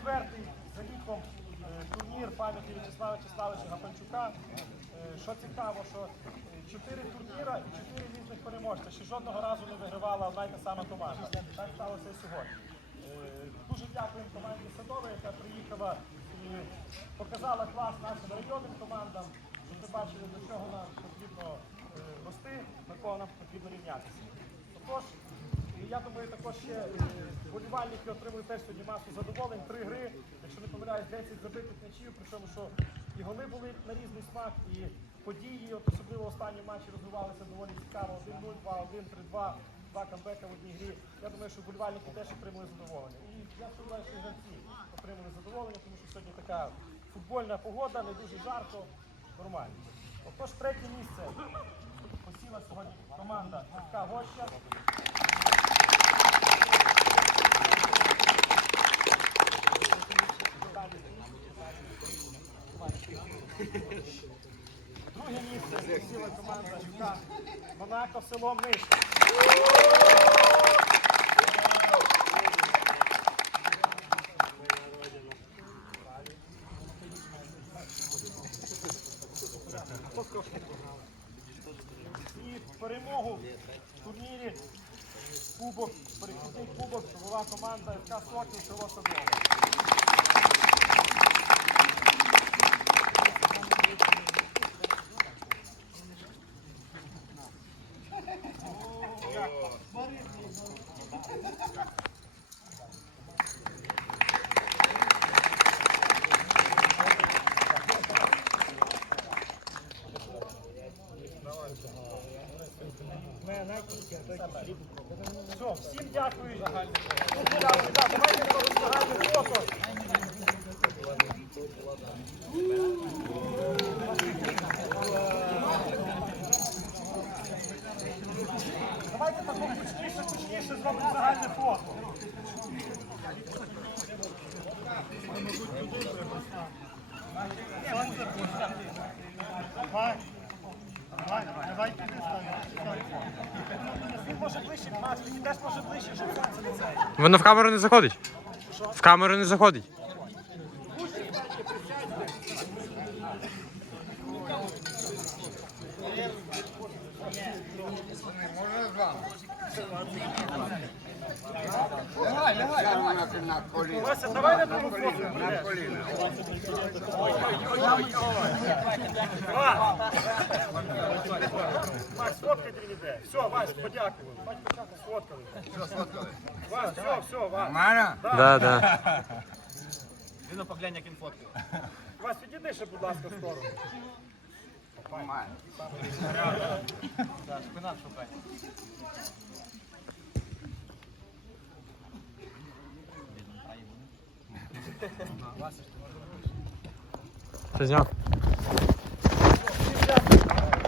четвертий за ліком е, турнір пам'яті В'ячеслава Вячеславовича Гапанчука. Е, Що цікаво, що е, чотири турніра і чотири різних переможця. Ще жодного разу не вигравала одна й та сама команда. Так сталося і сьогодні. Дуже дякуємо команді Садова, яка приїхала і показала клас нашим районним командам. Щоб ви бачили, до чого нам потрібно рости, на кого нам потрібно рівнятися. Також, і я думаю, також ще е, вболівальники отримують теж сьогодні масу задоволень. Три гри, якщо не помиляюсь, 10 забитих м'ячів, при тому, що і голи були на різний смак, і події, от особливо останні матчі розвивалися доволі цікаво. 1-0, 2-1, 3-2, два камбека в одній грі. Я думаю, що вболівальники теж отримали задоволення. І я сподіваюся, що гравці отримали задоволення, тому що сьогодні така футбольна погода, не дуже жарко, нормально. Отож, третє місце посіла сьогодні команда Гоща. Друге місце посіла команда ФК Монако село Миш. І перемогу в турнірі Кубок, перехідний кубок, була команда ФК Сокіл село Садове. Все, всім дякую загальне фото. Давайте так гучніше, гучніше Давай. Давай, давай, Він може ближче, Макс, може ближче, щоб сонце. Воно в камеру не заходить. В камеру не заходить. Лягай, лягай, лягай на коліна. Вася, давай на другу фото. На коліна. Макс, сфоткайте він іде. Все, Вась, подякували. Бать, початку сфоткали. Що сфоткали? Вась, все, все, Вась. Нормально? Да, да. Він поглянь, як він фоткає. Вась, підійди ще, будь ласка, в сторону. Нормально. Так, шпинат шукай. Ти зняв?